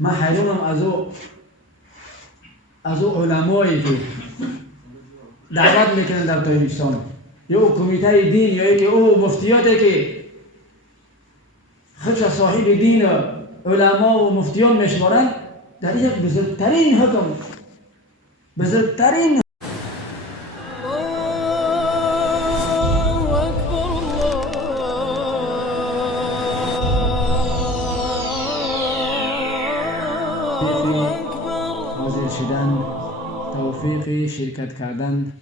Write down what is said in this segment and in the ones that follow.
من حیرانم از او علمایی که دعوت میکنن در تاجیکستان، یا او کمیته دین، یا یکی او مفتیاتی که خودش صاحب دین علما و مفتیان میشمارند، در یک بزرگترین حکم، بزرگترین حاضر شدن، توفیق شرکت کردن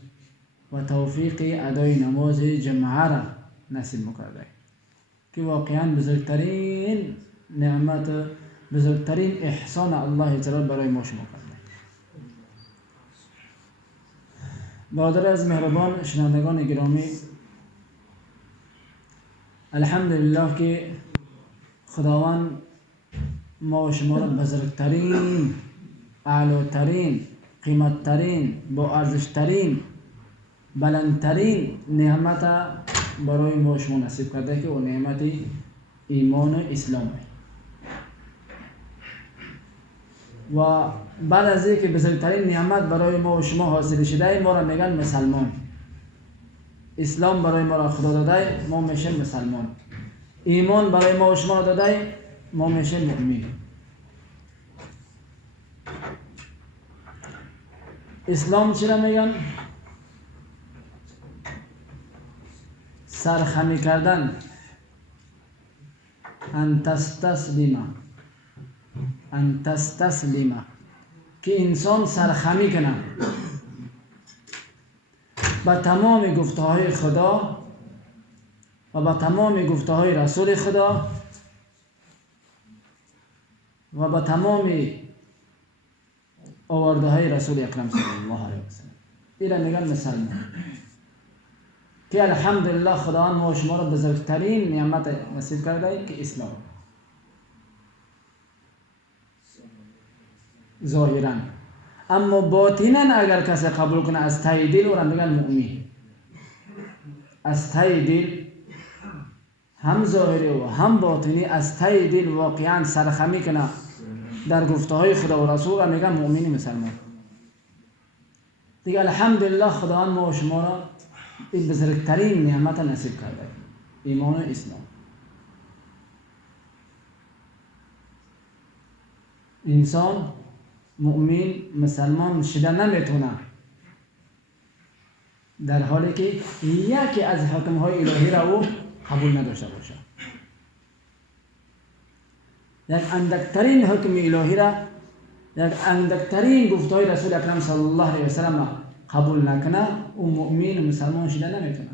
و توفیق ادای نماز جمعه را نصیب می‌کرده که واقعا بزرگترین نعمت، بزرگترین احسان الله جلال برای ما شما کرده. برادر از مهربان، شنوندگان گرامی، الحمدلله که خداوند ما و شما را بزرگترین، اعلاترین، قیمتترین، با ارزشترین، بلندترین نعمت برای ما و شما نصیب کرده که او نعمت ایمان و اسلام. و بعد از اینکه بزرگترین نعمت برای ما و شما حاصل شده، ما را میگن مسلمان. اسلام برای ما را خدا داده، ما میشیم مسلمان. ایمان برای ما و شما داده، ما میشیم مؤمن. اسلام چرا میگن؟ سرخمی کردن. ان تستسلم، که انسان سرخمی کنه با تمام گفته های خدا و با تمام گفته های رسول خدا و با تمام آورده های رسول اکرم صلی الله علیه و سلم. اینا میگن مسلمان. که الحمدلله خداوند ما و شما را بزرگترین نعمت نصیب کرده که اسلام. ظاهرا، اما باطنا اگر کسی قبول کنه از ته دل، او را میگن مؤمن. از ته دل، هم ظاهری و هم باطنی، از ته دل واقعا سرخمی کنه در گفته های خدا و رسول، را میگن مؤمن مسلمان. دیگه الحمدلله خداوند ما و شما را این بزرگترین نعمت نصیب کرده، ایمان و اسلام. انسان مؤمن مسلمان شدن نمیتونه در حالی که یکی از حکم های الهی را او قبول نداشته باشه. یک اندکترین حکم الهی را، یک اندکترین گفته های رسول اکرم صلی الله علیه و سلم قبول نکنه، او مؤمن مسلمان شدن نمیتونه.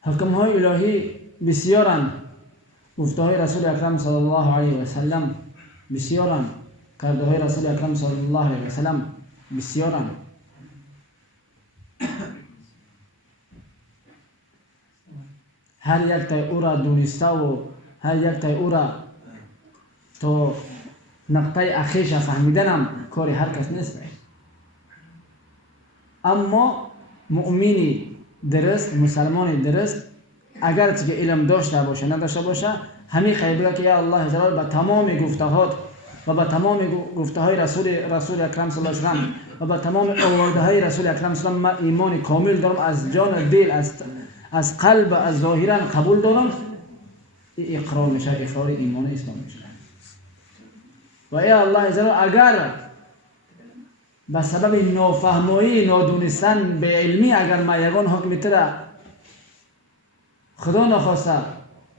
حکم های الهی بسیارن، گفته های رسول اکرم صلی الله علیه و سلم بسیارن، کرده های رسول اکرم صلی الله علیه و سلم بسیارن. هر یک تا او را دونسته و هر یک تا او را تو نقطه اخیش فهمیدنم کاری هر کس نیست. اما مؤمنی درست، مسلمانی درست، اگر چه علم داشته باشه نداشته باشه، همین خیلی که یا الله جلال با تمام گفتهات و با تمام گفته های رسول اکرم صلی الله علیه و سلم و با تمام آورده های رسول اکرم صلی الله علیه و سلم، من ایمان کامل دارم، از جان دل، از قلب، از ظاهرا قبول دارم، اقرار میشه، اقرار ایمان اسلام میشه. و ای الله جلال اگر به سبب نافهمی، نادونستن، به علمی، اگر ما یگان حکم تر خدا نخواسته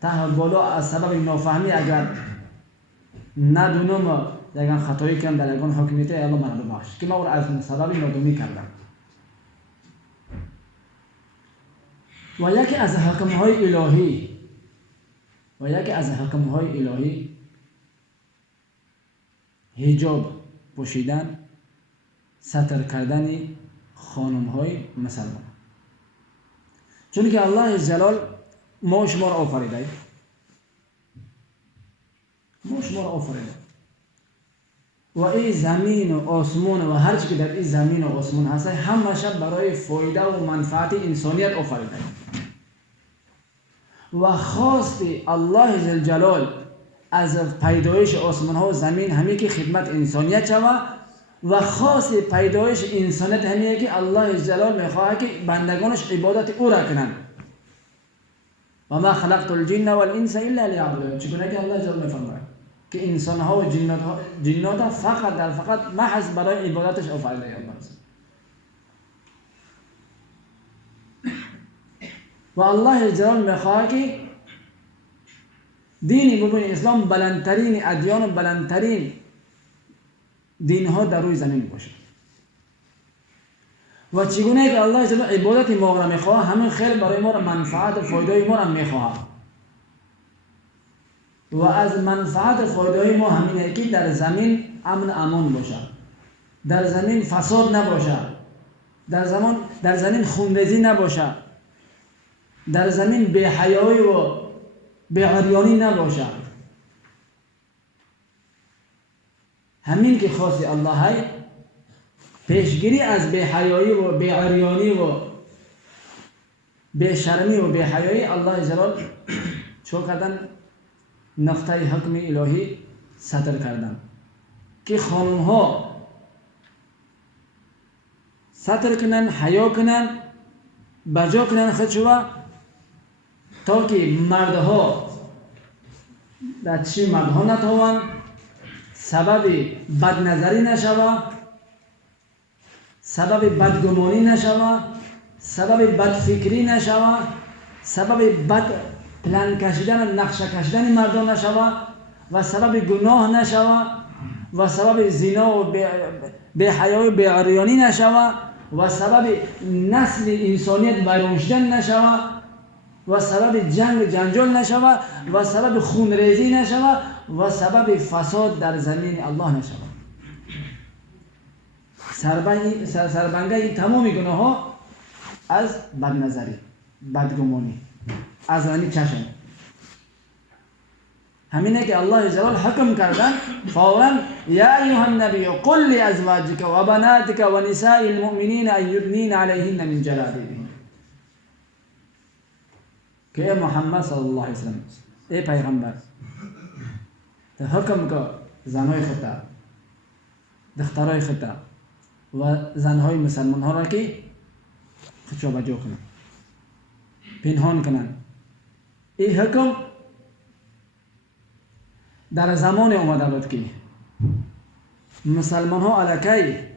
ته بالا از سبب نافهمی اگر ندونم یگان خطایی کردم در یگان حکمیت، ای الله من ببخش که ما او از سبب نادونی کردم. و یکی از حکم‌های الهی حجاب پوشیدن، ستر کردن خانم‌های مسلمان. چون که الله جلال ما شما را آفریده، و این زمین و آسمان و هر چی که در این زمین و آسمان هست همه شب برای فایده و منفعت انسانیت آفریده. و خواست الله ذوالجلال از پیدایش آسمان ها و زمین همین که خدمت انسانیت شود و خاص پیدایش انسانیت همینه که الله جلال میخواه که بندگانش عبادت او را کنن. و ما خلقت الجن والانس الا لیعبدون. چگونه که الله جلال میفرماید که انسان ها و جنات فقط محض برای عبادتش آفریده الله. و الله جلال میخواه که دین مبین اسلام بلندترین ادیان و بلندترین دین ها در روی زمین باشه. و چگونه که الله جل عبادت ما را میخواه همین خیر برای ما را منفعت و فایده ما را میخواه و از منفعت و فایده ما همینه که در زمین امن امان باشه، در زمین فساد نباشه، در زمین خونریزی نباشه، در زمین بی‌حیایی و بی‌عریانی نباشه. همین که خواست الله های پیشگیری از بی‌حیایی و بی‌عریانی و بی‌شرمی و بی‌حیایی الله جلال چو کردن نقطه حکم الهی سطر کردن که خانم ها سطر کنن، حیا کنن، بجا کنن خودشو تا که مردها در چی مردها نتوان سبب بدنظری نشوه، سبب بدگمانی نشوه، سبب بدفکری نشوه، سبب بد پلان کشیدن و نقشه کشیدن مردان نشوه و سبب گناه نشوه و سبب زنا و بی‌حیایی و بی‌عریانی نشوه و سبب نسل انسانیت ویران شدن نشوه و سبب جنجال نشوه و سبب خونریزی نشوه و سبب فساد در زمین الله نشوه. سربنگه این تمامی گناه ها از بدنظری، بدگمانی، از رانی چشم. همینه که الله جلال حکم کردن فورا یا ایها النبی قل لازواجک و بناتک و نساء المؤمنین ان یدنین علیهن من جلابیبهن. که ای محمد صلی الله علیه وسلم، ای پیغمبر، حکم که زنهای خودتا، دخترای خودتا و زنهای مسلمان ها را که خودشو بجا کنن، پنهان کنن. این حکم در زمان اومده بود که مسلمان ها علاقه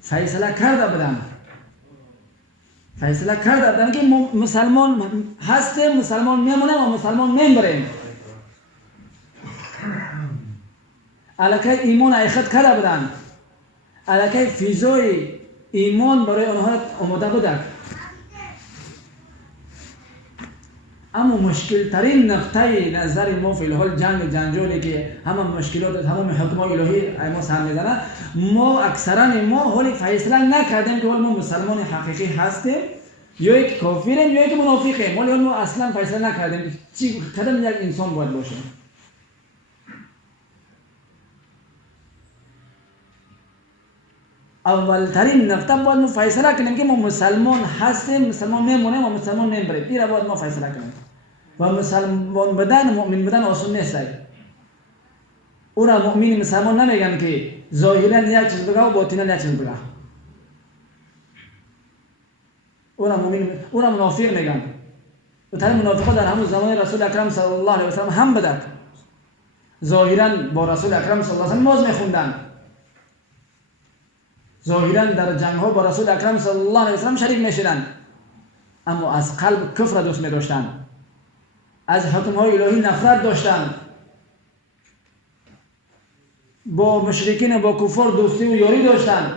فیصله کرده بودن که مسلمان هستیم، مسلمان میمونیم و مسلمان میمریم. علاقه ایمان ایخت کرده بودن، علاقه فیضای ایمان برای آنها آماده بوده. اما مشکل ترین نقطه نظر ما فی الحال جنگ و جنجالی که همه مشکلات تمام حکمای الهی ما سر میزنه، ما اکثرا ما حالی فیصله نکردیم که ما مسلمان حقیقی هستیم یا یک کافریم یا یک منافقیم. ولی ما اصلا فیصله نکردیم چی کدام یک انسان باید باشه. اول ترین نقطه باید ما فیصله کنیم که ما مسلمان هستیم، مسلمان میمونیم و مسلمان میمریم. این را باید ما فیصله کنیم. و مسلمان بدن، مؤمن بدن آسان نیست. او را مؤمن مسلمان نمیگن که ظاهرا یک چیز بگه و باطنا یک چیز بگه. او را منافق میگن. و تر منافقا در همون زمان رسول اکرم صلی الله علیه و سلم هم بدد. ظاهرا با رسول اکرم صلی الله علیه و سلم نماز میخوندن. ظاهرا در جنگ ها با رسول اکرم صلی الله علیه و سلم شریک میشدند، اما از قلب کفر دوست می‌داشتند، از حکم های الهی نفرت داشتند، با مشرکین و با کفار دوستی و یاری داشتند.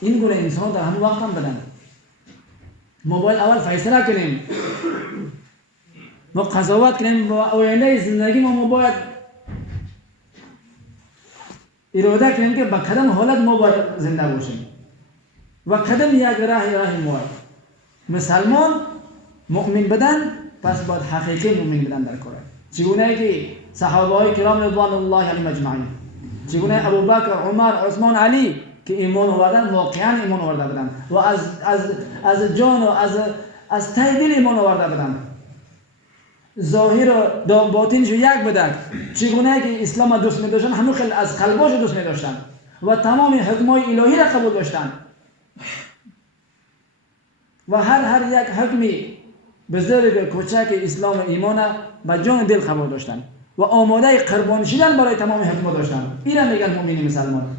این گونه انسان در همون وقت هم بدن. ما باید اول فیصله کنیم، ما قضاوت کنیم با آینده زندگی ما باید اراده کنیم که با کدام حالت ما باید زنده باشیم و کدام یک راه ما. مسلمان مؤمن بدن پس باید حقیقی مؤمن بدن در کار. چگونه که صحابه های کرام رضوان الله علیهم اجمعین، چگونه ابوبکر، عمر، عثمان، علی که ایمان آوردن واقعا ایمان آورده بودن و از جان و از ته دل ایمان آورده بودن. ظاهر و باطنش یک بدک چگونه که اسلام دوست می داشتن همون خیلی از قلباش دوست می داشتن و تمام حکمای الهی را قبول داشتن و هر یک حکمی بزرگ کوچک اسلام ایمان با جان دل قبول داشتن و آماده قربانی شدن برای تمام حکم داشتن. اینا میگن مؤمن مسلمان.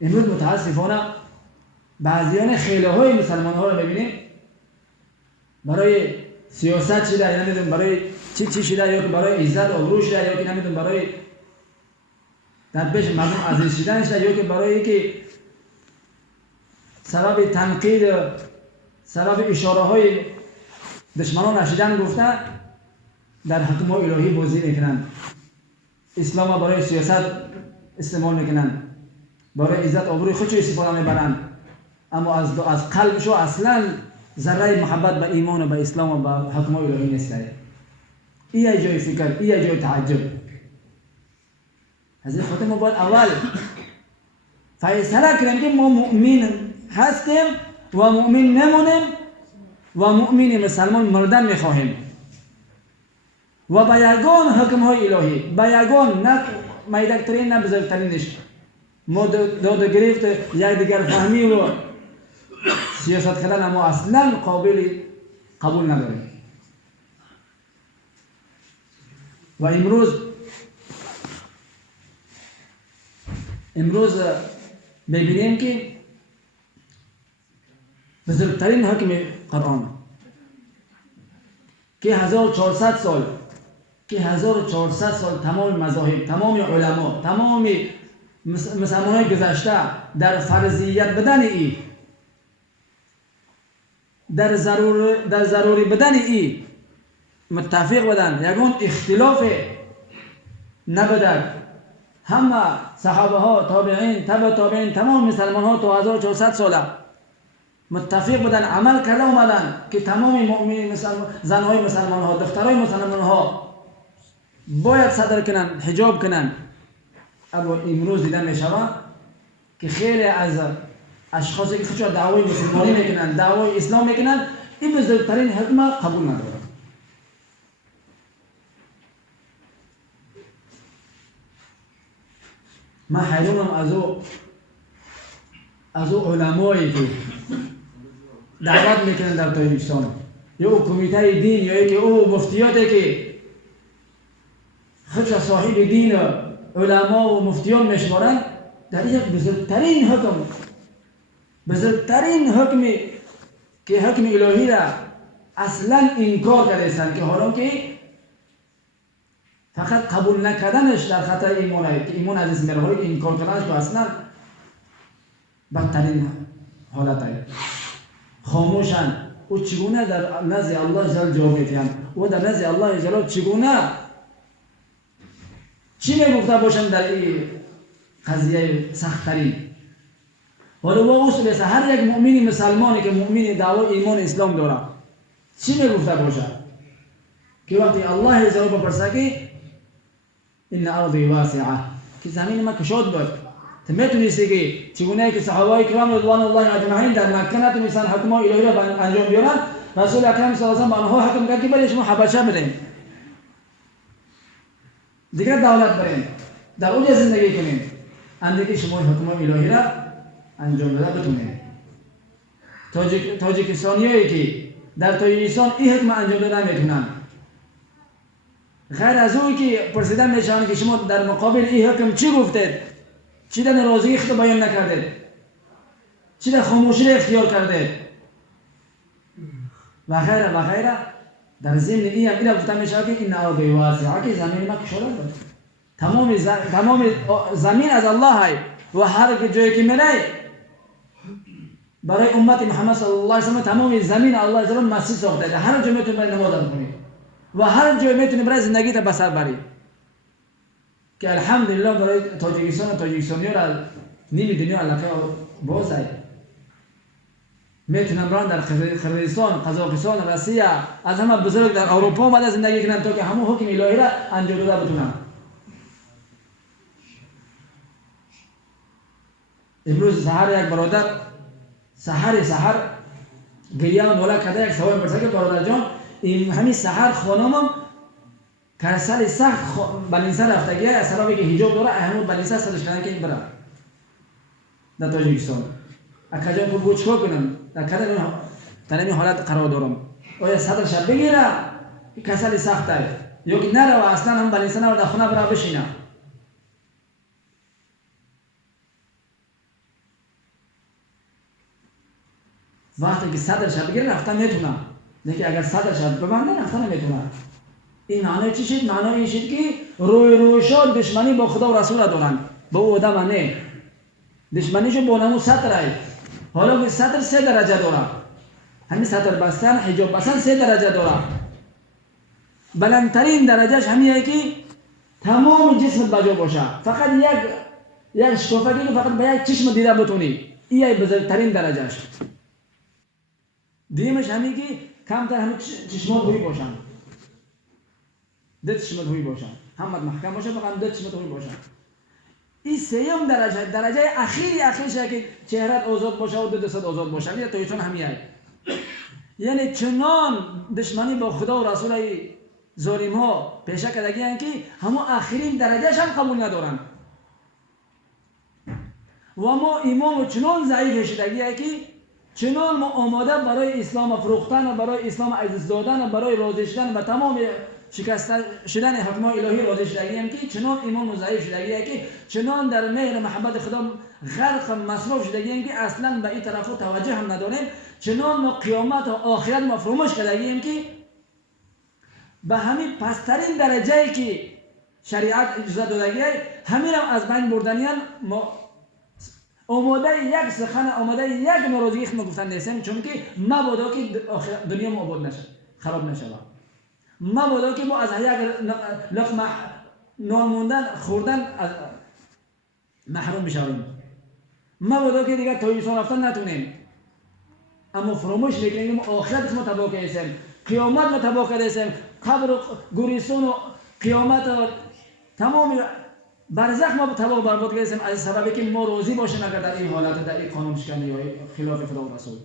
امروز متاسفانه بعضیان خیله های مسلمان ها رو ببینیم برای سیاست شده یا نمیدونم برای چی شده یا که برای عزت آبرو شده یا که نمیدونم برای در پیش مردم عزیز شدن شده یا که برای اینکه سبب تنقید سبب اشاره های دشمنان نشیدن گفته در حکم الهی بازی میکنن، اسلام برای سیاست استعمال میکنن، برای عزت آبروی خودشو استفاده میبرن، اما از قلبشو اصلا ذره محبت به ایمان و به اسلام و به حکم الهی نیست. این جای فکر، این جای تعجب. حضرت فاطمه باید اول فیصله کنیم که ما مؤمن هستیم و مؤمن نمونیم و مؤمن مسلمان مردن میخواهیم و با یگان حکم های الهی، با یگان نه میدکترین نه بزرگترینش ما داده گرفت یک دیگر فهمی و سیاست کردن اما اصلا قابل قبول نداریم. و امروز ببینیم که بزرگترین حکم قرآن که 1400 سال تمام مذاهب، تمام علما، تمام مسلمانان گذشته در فرضیت بدن ای، در ضروری بدن ای متفق بدن، یگان اختلاف نبودن. همه صحابه ها، تابعین، تبع تابعین، تمام مسلمان ها تا 1400 ساله متفق بودن، عمل کرده اومدن که تمام مؤمنین زنهای مسلمان ها، دخترهای مسلمان ها باید صدر کنن، حجاب کنن. اما امروز دیدن میشود که خیلی از اشخاصی که خودشون دعوای مسلمانی میکنن، دعوای اسلام میکنن، این بزرگترین حکم قبول ندارن. من حیرانم از او علمایی که دعوت میکنن در تاجیکستان یا او کمیته دین یا یکی او مفتیاتی که خودش صاحب دین علما و مفتیان میشمارن، در یک بزرگترین حکمی که حکم الهی را اصلا انکار کردن که حالا که فقط قبول نکردنش در خطر ایمانه که ایمان از اسم الهی که انکار کردنش تو اصلا بدترین حالته. خاموشن و چگونه در نزد الله جل جواب میدن و در نزد الله جل چگونه چی میگفته باشن در این قضیه سخت‌ترین. ولی با اصول است هر یک مؤمن مسلمانی که مؤمن دعوای ایمان اسلام داره چی میگفته باشه که وقتی الله جل بپرسه که این ارضی واسعه که زمین ما کشاد بود، تو میتونستی که چگونه که صحابه کرام رضوان الله اجمعین در مکه نتونستن حکم الهی را انجام بیارن، رسول اکرم صلی الله علیه و آله آنها حکم کرد که برای شما حبشه برین، دیگر دولت برین، در اونجا زندگی کنین، اندی که شما حکم الهی را انجام بده بتونین. تاجیکستانیایی که در تاجیکستان این حکم انجام دادن میتونن، غیر از اون که پرسیدن میشن که شما در مقابل این حکم چی گفتید، چی در ناراضگی خود بیان نکردید، چی در خاموشی اختیار کردید و غیره و غیره. در ضمن این هم گفته میشه که این ارض واسعه که زمین ما کشاده بود، تمام زمین از الله های و هر جایی که میره برای امت محمد صلی الله علیه و سلم تمام زمین الله جل مسجد ساخته، هر جا میتونی برای نماز بخونی و هر جا میتونی برای زندگی تا بسر بری. که الحمدلله برای تاجیکستان و تاجیکستانی‌ها را نیمی دنیا علاقه باز است. میتونن برن در قزاقستان، روسیه، از همه بزرگ در اروپا اومده زندگی کنن تا که همون حکم الهی را انجام داده بتونن. امروز سحر یک برادر سحر گریه و ناله کرده، یک سوال پرسید که برادر جان این همین سحر خانمم کسل سخت بلینسه رفتگیه از سببی که حجاب داره احمد بلینسه سرش کردن که این بره در تاجیکستان. اکجا تو بو چیکار کنم؟ در این حالت قرار دارم. آیا صدرش بگیره کسل سخته یا که نره و اصلا هم بلینسه نره در خونه برای بشینه. وقتی که صدرش بگیره رفتن میتونه، لیکن اگر صدرش ببنده رفتن نمیتونه. این معنی چی شد؟ معنی این شد که رویشان دشمنی با خدا و رسول دارن، با او آدم نه. دشمنیشون با نمو سطر. حالا که سطر 3 درجه داره. همین سطر بستن، حجاب بستن 3 درجه داره. بلندترین درجهش همیه که تمام جسمت بجا باشه. فقط یک شکافگی که فقط به یک چشم دیده بتونی. این بزرگترین درجهش. دیمش همین که کمتر همین چشمات روی باشن. 2 چشمات روی باشن. همت محکم باشه فقط 2 چشمات روی باشن. این سیوم درجه اخیرش که چهرت آزاد باشه و 2 دست آزاد باشه. یا تویتون همیه. یعنی چنان دشمنی با خدا و رسول ظالم ها پیشه کردگی هستند که همون آخرین درجهش هم قبول ندارن. و ما ایمان و چنان ضعیف شدگی است که چنان ما آماده برای اسلام فروختن و برای اسلام عزیز دادن و برای راضی شدن و تمام شکست شدن حکم الهی راضی شدگی هم که چنان ایمان و ضعیف شدگی است که چنان در مهر محبت خدا غرق مصروف شدگی هم که اصلا به این طرف توجه هم نداریم. چنان ما قیامت و آخرت ما فراموش کردگی هم که به همین پسترین درجه‌ای که شریعت اجازه دادگی همین هم از بین بردنیان ما آماده یک سخن آماده یک ناراضی ما گفتن نیستیم، چون که مبادا که دنیا ما آباد نشه خراب نشه، مبادا که ما از یک لقمه نان موندن خوردن از محروم بشویم، مبادا که دیگه تویسان رفتن نتونیم. اما فراموش میکنیم ما آخرت ما تباه کردیم، قیامت ما تباه کردیم، قبر و گوریستون و قیامت و تمام برزخ ما تباه برباد کردیم از سببی که ما راضی باشیم اگر در این حالت در این قانون شکنی یا خلاف خدا و رسول.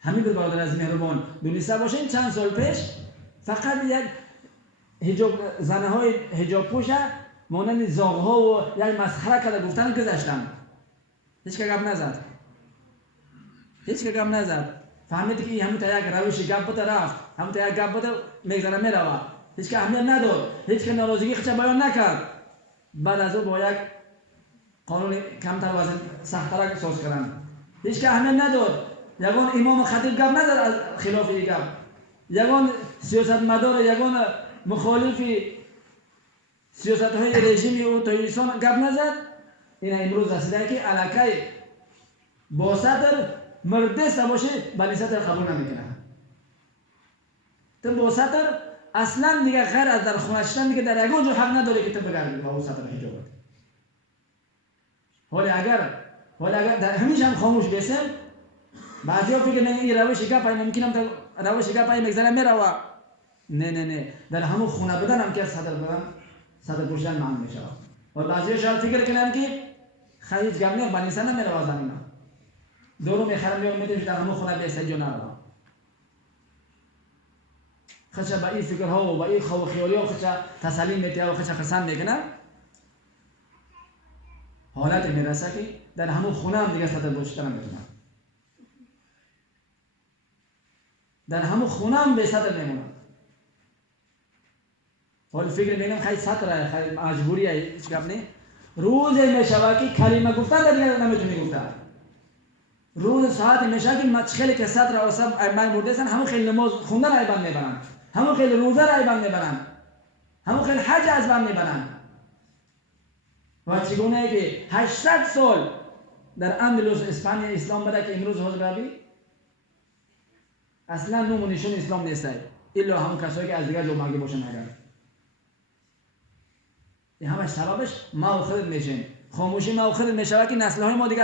همین برادر از مهربان دونسته باشین چند سال پیش فقط یک حجاب زنه های حجاب پوشه مانند زاغ ها و یک مسخره کرده گفتن گذاشتن، هیچ که گپ نزد، هیچ که گپ نزد. فهمید که همون تا یک روش گپ بوده رفت، همون تا یک گپ بوده میگذره میروه، هیچ که اهمیت نداد، هیچ که ناراضگی خودش بیان نکرد. بعد از او با یک قانون کمتر وزن سخت‌تر ساز کردن، هیچ که اهمیت نداد. یگان امام خطیب گپ نزد از خلاف این گپ، یگان سیاستمدار یگان مخالف سیاست های رژیم و تویسان گپ نزد. این امروز رسیده که علاقه با صدر مردست باشه ولی صدر قبول نمیکنه. تو با صدر اصلا دیگه غیر از در خونه شدن دیگه در یگان جو حق نداره که تو بگردی با اون صدر حجابت. ولی اگر در همیشه هم خاموش بیسیم بعضی ها فکر نه این روش گپ های ممکنم تا روش گپ های مگذره میروه. نه در همون خونه بدن هم که صدر پوشیدن معنی میشه. و بعضی ها شاید فکر کنن که خیلی هیچ گپ نیست بنیسه نمیروه زنینا دورو میخرم بیان میدیم در همون خونه بیسته جو نروه. خودش با این فکرها و با این خواه خیالی ها خودش تسلیم میتیه و خودش خرسند میکنه. حالت میرسه که در همون خونه هم دیگه صدر پوشیدن میتونه، در همون خونه هم به صدر میمونه. ولی فکر میکنم خیلی سطره خیلی مجبوریه هیچ گپ نیست. روز میشوه که کلمه گفتن در دیگه نمیتونی گفتن. روز ساعت میشه که خیلی که صدر و سب ایمان برده هستن همون خیلی نماز خوندن ایبان میبرن، همون خیلی روزه را ایبان میبرن، همون خیلی حج از بان میبرن. و چگونه که 800 سال در اندلس اسپانیا اسلام بده که امروز حاضر اصلا نوم و نشون اسلام نیسته الا همون کسایی که از دیگر جو مگی باشن. اگر این همش سببش ما و خودت میشیم، خاموشی ما و خودت میشه که نسل های ما دیگه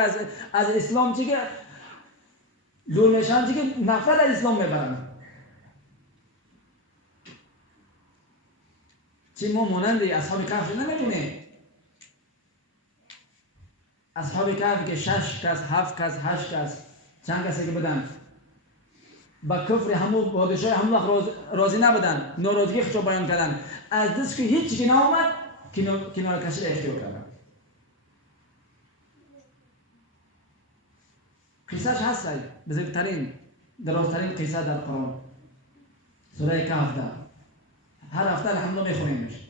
از اسلام چی که دور میشن، چی که نفرت از اسلام میبرن. چی ما مانند اصحاب کهف نمیتونیم اصحاب کهف که 6 کس 7 کس 8 کس چند کسی که بودن با کفر همون پادشاه همون وقت راضی نبودن، ناراضگی خودشو بیان کردن، از دست که هیچ چیزی نآمد کنار کشی را اختیار کردن. قصهش هست، بزرگترین درازترین قصه در قرآن، سوره کهف ده. هر هفته الحمدلله میخونیمش.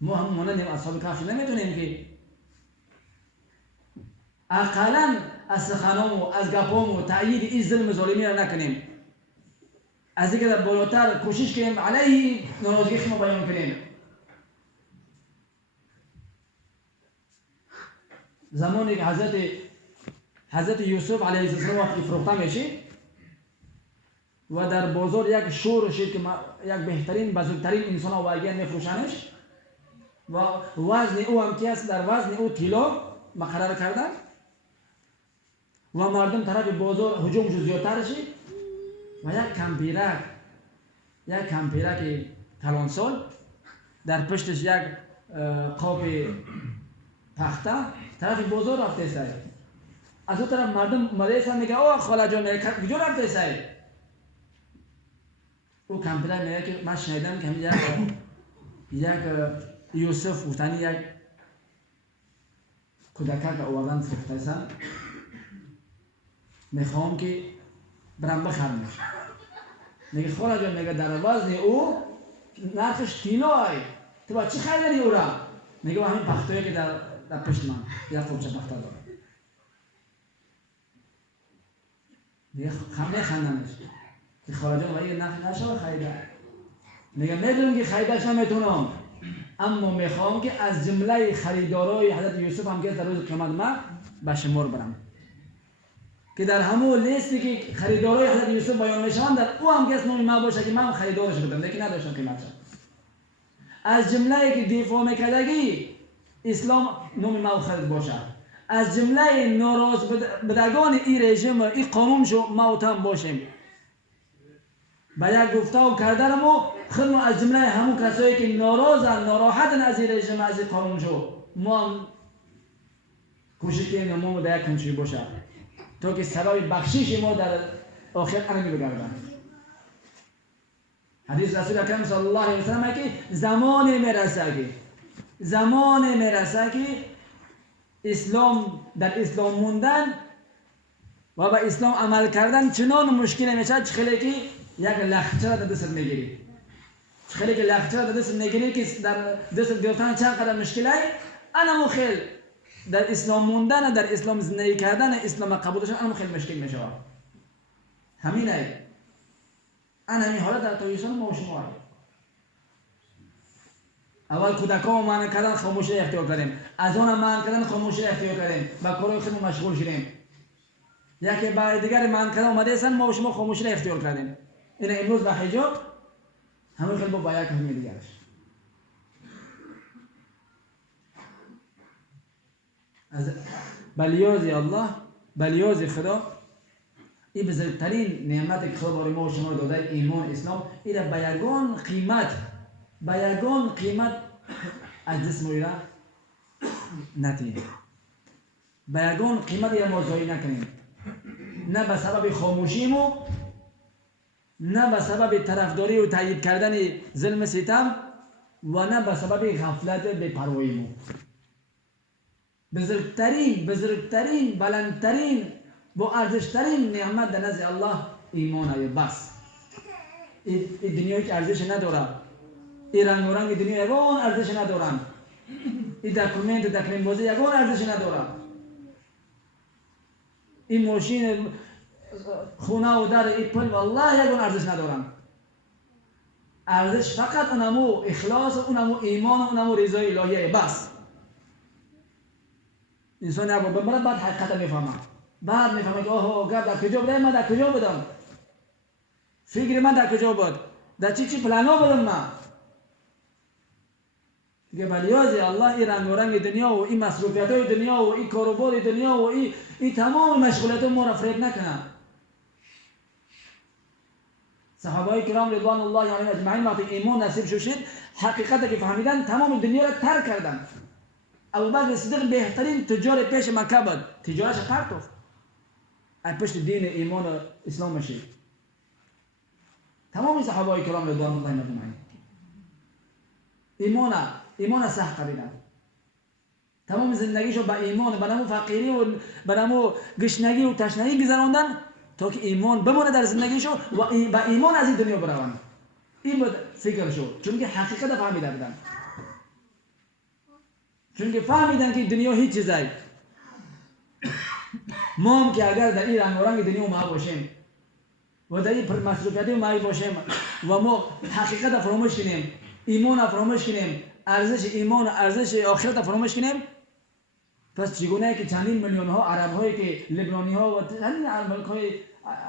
ما هم مانند اصحاب کهف نمیتونیم که اقلا از سخنام و از گپام و تأیید این ظلم ظالمی را نکنیم، از اینکه در بالاتر کوشش کنیم علیه ناراضگی ما بیان کنیم. زمانی که حضرت یوسف علیه السلام وقتی فروخته میشه و در بازار یک شور شد که یک بهترین بزرگترین انسان ها واقعا میفروشنش و وزن او هم که است در وزن او طلا مقرر کردن و مردم طرف بازار هجومش زیادتر شد و یک کمپیرک کلانسال در پشتش یک قاب پخته طرف بازار رفته سای. از اون طرف مردم مریض هم میگه اوه خاله جان میگه کجا رفته سای؟ او کمپیرک میگه که من شنیدم که یک یوسف گفتنی یک کودکک که آوردن فروخته سن، میخوام که برم بخرمش. میگه خاله جان میگه در وزن او نرخش طلای، تو با چی خریدی او را؟ میگه همین پختایی که در پشت من یک خوبچه پخته داره. میگه میخندمش که خاله جان ولی نفع نشو خریده. میگه میدونم که خریدش نمیتونم، اما میخوام که از جمله خریدارای حضرت یوسف هم که در روز قیامت من به شمار برم، که در همون لیستی که خریدارای حضرت یوسف بیان میشوند در او هم کس نام ما باشه که من خریدارش بودم لیکن نداشتم قیمتش. از جمله که دفاع میکردگی اسلام نام ما خرید باشه، از جمله ناراض بدگان این رژیم و این قانون شو ما هم باشیم. با یک گفتار کردن ما خود از جمله همون کسایی که ناراضن ناراحتن از این رژیم از این قانون شو ما هم کوشش کنیم ما در یک کنشی باشه تا که سبب بخشش ما در آخرت انمی بگردن. حدیث رسول اکرم صلی الله علیه وسلم که زمان میرسه که اسلام در اسلام موندن و به اسلام عمل کردن چنان مشکل میشه چخیلی که یک لخچه را در دست میگیری، چخیلی که لخچه را در دست میگیری که در دست گرفتن چند قدر مشکله انا مخیل در اسلام موندن، در اسلام زندگی کردن، اسلام قبول داشتن اما خیلی مشکل میشه. همینه همین حالت در تویسان ما و شما. اول کودکان معنی کردن خاموشی اختیار کردیم، از آن معنی کردن خاموشی اختیار کردیم، با کارهای خود مشغول شدیم. یکی بعد دیگر معنی کردن اومده اصلا ما و شما خاموشی اختیار کردیم. این امروز با حجاب همه خیلی با یک همه دیگرش. از بلیاز الله، بلیاز خدا، این بزرگترین نعمت که خدا برای ما و شما داده ایمان اسلام، این را به یگان قیمت از دست ما را نتیم، به یگان قیمت یا ما ضایع نکنیم، نه به سبب خاموشیمو، نه به سبب طرفداری و تایید کردن ظلم ستم و نه به سبب غفلت بی‌پرواییمو. بزرگترین بلندترین با ارزشترین نعمت در نزد الله ایمانه. بس این دنیا هیچ ارزش نداره، این رنگ و رنگ دنیا یگان ارزش ندارن، این دکمنت بازی یگان ارزش نداره، این ماشین خونه و در این پل والله یگان ارزش ندارن. ارزش فقط اونمو اخلاص، اونمو ایمان، اونمو رضای الهیه. بس انسان اگه بمره بعد حقیقت میفهمه، بعد میفهمه که اوه گپ در کجا بودم، من در کجا بودم، فکر من در کجا بود، در چی پلانا بودم من. که بلیاز الله این رنگ و رنگ دنیا و این مصروفیت های دنیا و این کاروبار دنیا و این تمام مشغولیت ما را فریب نکنه. صحابه کرام رضوان الله علیهم اجمعین وقتی ایمان نصیب شد حقیقت که فهمیدن تمام دنیا را ترک کردن. ابوبکر صدیق بهترین تجار پیش مکه بود، تجارتش پرتوخت از پشت دین ایمان و اسلام میشه. تمام صحابه کرام رضوان الله علیهم ایمان سخت قبیلن، تمام زندگیشو با ایمان، با نمو فقیری و با نمو گشنگی و تشنگی گذراندن تا که ایمان بمونه در زندگیشو و با ایمان از این دنیا بروند. این بود فکرشو، چون که حقیقت فهمیده بودن، چون که فهمیدن که دنیا هیچ چیزی. ما هم که اگر در این رنگ و رنگ دنیا ما باشیم و در این مصروفیتی ما باشیم و ما حقیقت فراموش کنیم، ایمان فراموش کنیم، ارزش ایمان و ارزش آخرت فراموش کنیم، پس چگونه که چندین میلیون ها عرب هایی که لبنانی ها و چندین های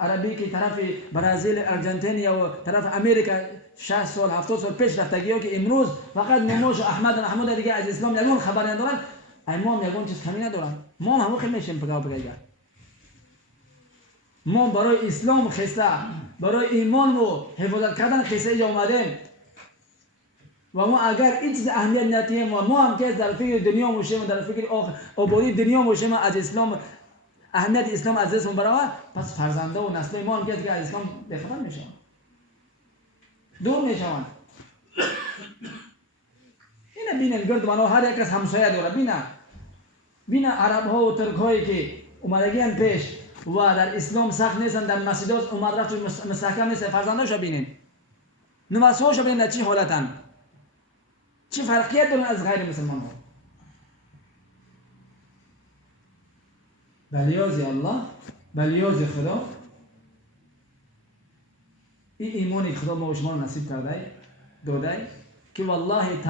عربی که طرف برزیل، ارژانتین و طرف امریکا 60 سال 70 سال پیش رفتگی ها که امروز فقط نموش و احمد و محمود دیگه از اسلام یگون خبر ندارن، ما یگون چیز کمی ندارن. ما هم خیلی میشیم بگیگر. ما برای اسلام خسته، برای ایمان و حفاظت کردن خسته اینجا اومدیم و ما اگر این چیز اهمیت ندیم و ما هم که در فکر دنیا موشیم و در فکر آبادی دنیا موشیم از اسلام، اهمیت اسلام از دستمون برای، پس فرزنده و نسل ما هم که از اسلام بخبر میشن، دور میشن. اینه بینن گرد منو هر یک از همسایه داره، بینه عرب ها و ترک هایی که اومدگیان پیش و در اسلام سخت نیستن، در مسجد ها اومد رفت مستحکم نیستن، فرزنداشو بینین، نمازهاشو بینین در چی حالتن، چی فرقیت دارن از غیر مسلمان ها. بلیازی الله، بلیازی خدا، این ایمانی خدا ما و شما رو نصیب کرده داده که والله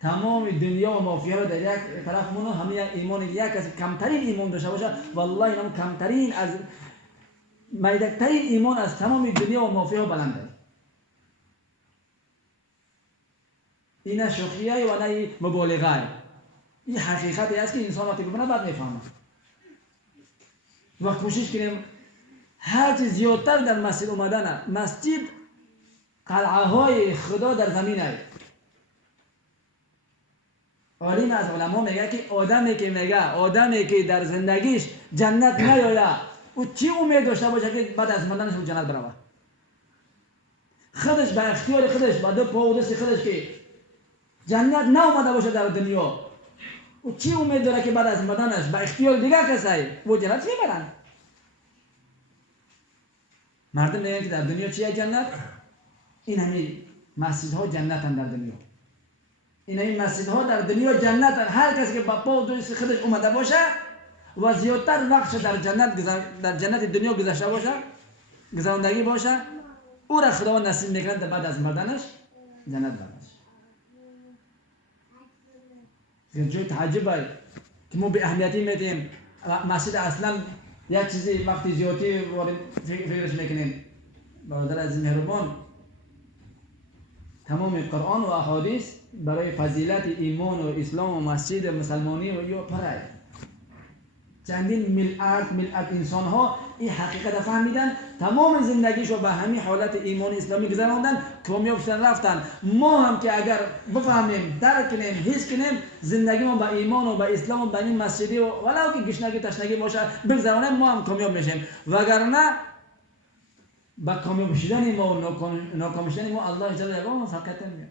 تمام دنیا و مافیا رو در یک طرف مونو همه یک ایمان، یک از کمترین ایمان داشته باشه، والله اینم کمترین از میدکترین ایمان از تمام دنیا و مافیا بلنده. این نه شوخیه و نه مبالغه، این حقیقتی است که انسان وقتی ببینه بعد میفهمه. و کوشش کنیم هر چیز زیادتر در مسجد اومدن. مسجد قلعه های خدا در زمین است. عالم از علما میگه که آدمی که در زندگیش جنت نیاید او چی امید داشته باشه که بعد از مردنش به جنت بروه؟ خودش به اختیار خودش با دو پا و دست خودش که جنت نیامده باشه در دنیا، او چی امید داره که بعد از مردنش به اختیار دیگر کسی و جنت میبرن؟ مردم میگن که در دنیا چیه جنت؟ این همه مسجدها جنتن در دنیا. این مسجدها در دنیا جنتن. هر کسی که با پا و دست خودش اومده باشه و زیادتر وقت در جنت دنیا گذشته باشه، گذراندگی باشه، او را خداوند نصیب میکنه بعد از مردنش جنت برش. جای تعجبه که ما به اهمیتی میدیم مسجد اصلا یک چیزی وقتی زیادی فکرش میکنیم. برادر عزیز مهربان، تمام قرآن و احادیث برای فضیلت ایمان و اسلام و مسجد مسلمانی و یا پرای چندین ملت انسان ها این حقیقت فهمیدن، تمام زندگیشو به همین حالت ایمان اسلامی گذراندن، کامیاب شدن رفتن. ما هم که اگر بفهمیم، درک کنیم، حس کنیم، زندگیمون با ایمان و با اسلام و با این مسجدی و ولو که گشنگی تشنگی باشه بگذرانیم، ما هم کامیاب میشیم. وگرنه با کامیاب شدن ما و ناکامیاب شدن ما الله جل جلاله فقط نمیاد.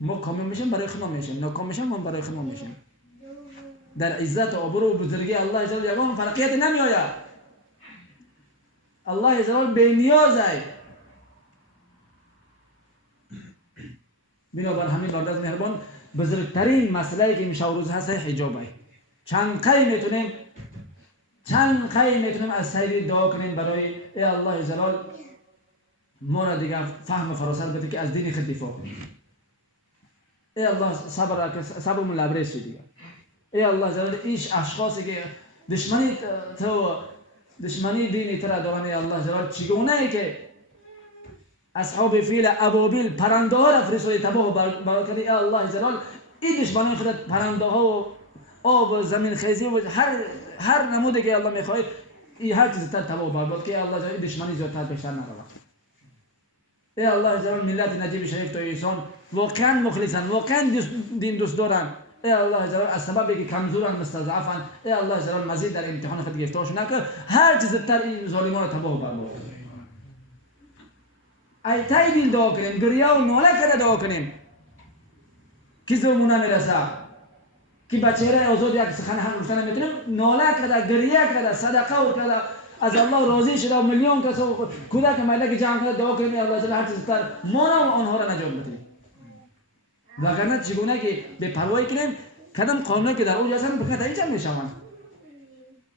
ما کامیاب میشیم برای خدا میشیم، ناکام میشیم ما برای خدا میشیم. در عزت و آبرو و بزرگی الله جل جلاله فرقیت نمیآید. الله جل بی نیازه. بنابر همین برادر مهربان، بزرگترین مسئله که میشه روز هست حجابه. چند خیلی میتونیم از سعی دعا کنیم برای ای الله جلال ما را دیگه فهم فراست بده که از دین خود دفاع کنیم. ای الله صبرمون لبریز شد دیگه. ای الله جلال ایش اشخاصی که دشمنی دینی تو را دارن، ای الله جلال چگونه ای که اصحاب فیل ابابیل پرنده ها را فرستادی تباه و برباد کردی، ای الله جلال این دشمنان خودت پرنده ها و آب و زمین خیزی و هر نمودی که الله میخواهد این هر چیز تباه و برباد که الله جلال دشمنی زیادتر بیشتر نرود. ای الله جلال ملت نجیب شریف تاییسان واقعا مخلصن، واقعا دین دوست دارن. ای الله جلال از سببی که کمزورن مستضعفن، ای الله جلال مزید در امتحان خود گرفتارش نکن، هر چیز زودتر این ظالمان تباه و برباد. ای تای دل دعا کنیم، گریه و ناله کرده دعا کنیم که ظلمونه میرسه، که به چهره آزاد یک سخن هم روشن نمیتونیم، ناله کرده، گریه کرده، صدقه و کرده، از الله راضی شده و میلیون کس و کودک ملک جمع کرده دعا کنیم الله جل هر چیز زودتر ما و آنها را نجات بدیم. وگرنه چگونه که به پروایی کنیم کدام قانونی که در اوج هستن بکنه در اینجا میشوند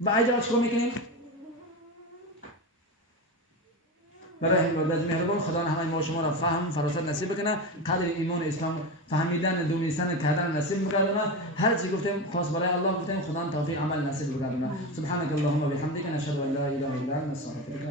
و اینجا چیکار میکنیم؟ برای مهربان خدا همه ما شما را فهم فراست نصیب بکنه، قدر ایمان اسلام فهمیدن دونستن کردن نصیب بگردونه، هر چی گفتیم خاص برای الله گفتیم خدا توفیق عمل نصیب بگردونه. سبحانك اللهم و بحمدک نشهد ان لا اله الا انت نستغفرک.